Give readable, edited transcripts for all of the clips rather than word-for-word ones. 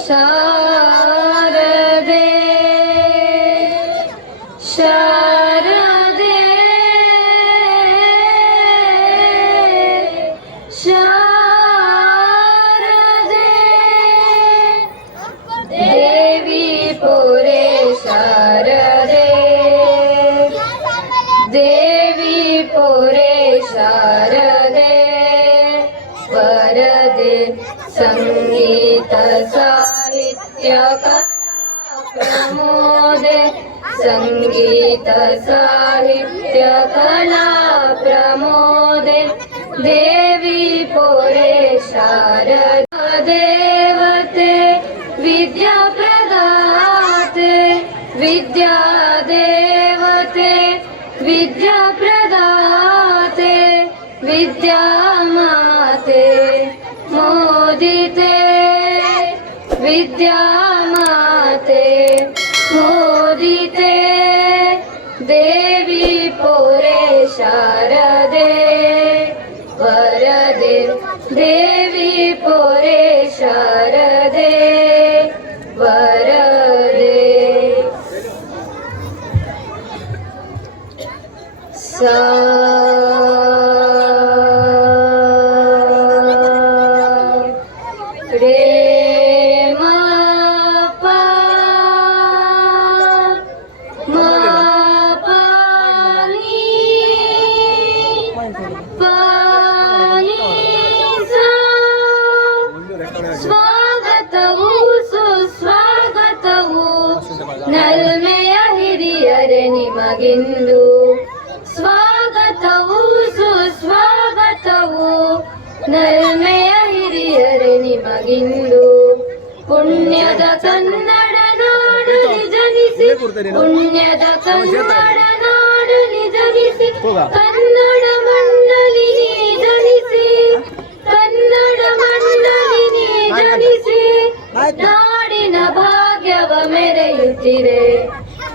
ಶಾರದೆ ಶಾರದೆ ಶಾರದೆ ದೇವಿ ಪುರೇ ಶಾರದೆ ದೇವಿ ಪುರೇ ಶಾರದೆ ವರದೆ ಸಂಗೀತ ಸಾಹಿತ್ಯ ಕಲಾ ಪ್ರಮೋದೆ ಸಂಗೀತ ಸಾಹಿತ್ಯ ಕಲಾ ಪ್ರಮೋದೆ ದೇವಿ ಪುರೇ ಶಾರದಾ ದೇವತೆ ವಿದ್ಯಾ ಪ್ರದಾತೆ ವಿದ್ಯಾ ದೇವತೆ ವಿದ್ಯಾ ಪ್ರದಾತೆ ವಿದ್ಯಾ ಮಾತೆ मोदिते विद्या माते मोदिते देवी पुरे शारदे वरदे देवी पुरे शारदे वरदे सा ಸ್ವಾಗತವು ಸುಸ್ವಾಗತವು ನಲ್ಮೆಯ ಹಿರಿಯರೆ ನಿಮಗಿಂದು ಸ್ವಾಗತವು ಸುಸ್ವಾಗತವು ನಲ್ಮೆಯ ಹಿರಿಯರೆ ನಿಮಗಿಂದು ಪುಣ್ಯದ ಕನ್ನಡ ನಾಡಲಿ ಜನಿಸಿ ಪುಣ್ಯದ ಕನ್ನಡ ನಾಡಲಿ ಜನಿಸಿ ಕನ್ನಡ ಮಂಡಲಿ ಜನಿಸಿ ಕನ್ನಡ ಮಂಡಲಿ ಜನಿಸಿ ನಾಡಿನ ಭಾಗ್ಯವ ಮೆರೆಯುತ್ತಿರೆ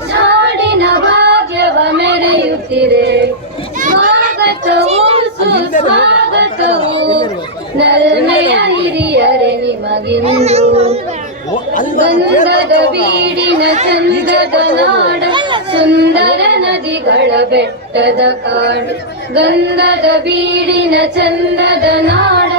ನಾಡಿನ ಭಾಗ್ಯವ ಮೆರೆಯುತ್ತಿರೆ ಸ್ವಾಗತವು ಸುಸ್ವಾಗತವು ನಲ್ಮೆಯ ಹಿರಿಯರೆ ನಿಮಗಿಂದು ಗಂಧದ ಬೀಡಿನ ಚಂದದ ನಾಡ ಸುಂದರ ನದಿಗಳ ಬೆಟ್ಟದ ಕಾಡು ಗಂಧದ ಬೀಡಿನ ಚಂದದ ನಾಡ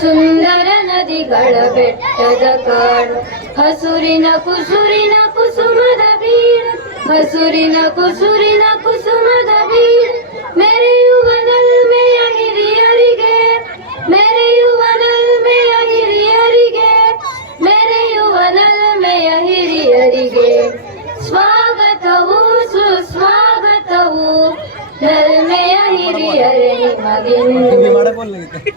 ಸುಂದರ ನದಿಗಳ ಬೆಟ್ಟದ ಕಾಡು ಹಸುರಿನ ಕುಸುರಿನ ಕುಸುಮದ ಬೀಡು ಹಸುರಿನ ಕುಸುರಿನ ಕುಸುಮದ ಬೀಡು ಮೆರೆಯುವ ನಲ್ಮೆಯ ಹಿರಿಯರಿಗೆ ಮೆರೆಯುವ ನಲ್ಮೆಯ ಹಿರಿಯರಿಗೆ ಮೆರೆಯುವ ನಲ್ಮೆಯ ಹಿರಿಯರಿಗೆ ಸ್ವಾಗತವು ಸುಸ್ವಾಗತವು ನಲ್ಮೆಯ ಹಿರಿಯರೆ ನಿಮಗಿಂದು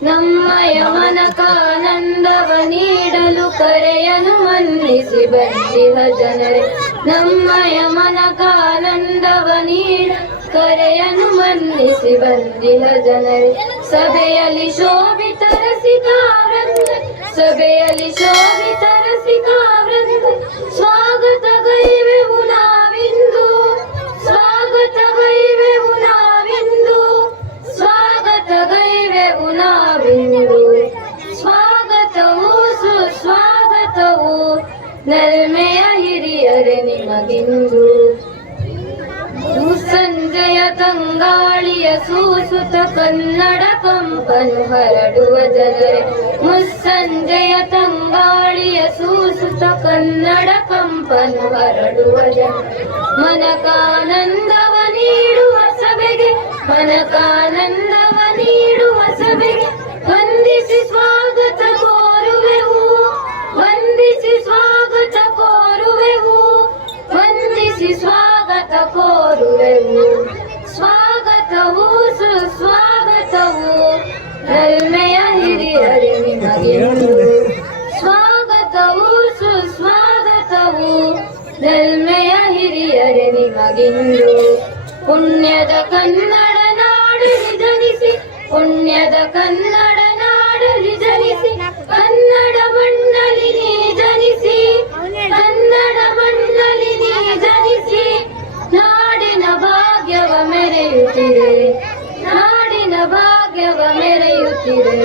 ನಮ್ಮಯ ಮನಕಾನಂದವ ನೀಡಲು ಕರೆಯನು ಮನ್ನಿಸಿ ಬಂದಿಹ ಜನರೇ ನಮ್ಮಯ ಮನಕಾನಂದವ ನೀಡಲು ಕರೆಯನು ಮನ್ನಿಸಿ ಬಂದಿಹ ಜನರೇ ಸಭೆಯಲ್ಲಿ ಶೋಭಿತ ರಸಿಕಾವೃಂದ ಸಭೆಯಲ್ಲಿ ಶೋಭಿತ ರಸಿಕಾವೃಂದ ಸ್ವಾಗತ ಗೈವೆವು ನಾವಿಂದು ಸ್ವಾಗತ ಗೈವೆವು ನಾವಿಂದು ಸ್ವಾಗತ ಗೈವೆವು ನಾವಿಂದು ಸ್ವಾಗತವು ಸುಸ್ವಾಗತವು ನಲ್ಮೆಯ ಹಿರಿಯರೆ ನಿಮಗಿಂದು ಸಂಜೆಯ ತಂಗಾಳಿಯ ಸೂಸುತ ಕನ್ನಡ ಕಂಪನು ಹರಡುವ ಜನರೇ ಮುಸ್ಸಂಜೆಯ ತಂಗಾಳಿಯ ಸೂಸುತ ಕನ್ನಡ ಕಂಪನು ಹರಡುವ ಜನರೇ ಮನಕಾನಂದವ ನೀಡುವ ಸಭೆಗೆ ಮನಕಾನಂದವ ನೀಡುವ ಸಭೆಗೆ ವಂದಿಸಿ ಸ್ವಾಗತ ಕೋರುವೆವು ವಂದಿಸಿ ಸ್ವಾಗತ ಕೋರುವೆವು ವಂದಿಸಿ ಸ್ವಾಗತ ಕೋರುವೆವು ಸ್ವಾಗತವು ಸುಸ್ವಾಗತವು ನಲ್ಮೆಯ ಹಿರಿಯರೆ ನಿಮಗಿಂದು ಸ್ವಾಗತವು ಸುಸ್ವಾಗತವು ನಲ್ಮೆಯ ಹಿರಿಯರೆ ನಿಮಗಿಂದು ಪುಣ್ಯದ ಕನ್ನಡ ನಾಡಲಿ ಜನಿಸಿ ಪುಣ್ಯದ ಕನ್ನಡ ನಾಡಲಿ ಜನಿಸಿ ಕನ್ನಡ ಮಂಡಲಿ ಜನಿಸಿ ಕನ್ನಡ ಮಂಡಲಿ ಜನಿಸಿ ನಾಡಿನ ಭಾಗ್ಯವ ಮೆರೆಯುತ್ತಿರೆ ನಾಡಿನ ಭಾಗ್ಯವ ಮೆರೆಯುತ್ತಿರೆ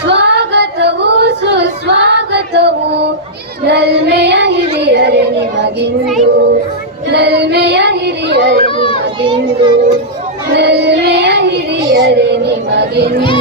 ಸ್ವಾಗತವು ಸುಸ್ವಾಗತ ಭಾರತವು ನಲ್ಮೆಯ ಹಿರಿಯರೆ ನಿಮಗಿಂದು ನಲ್ಮೆಯ ಹಿರಿಯರೆ ನಿಮಗಿಂದು ನಲ್ಮೆಯ ಹಿರಿಯರೆ ನಿಮಗಿಂದು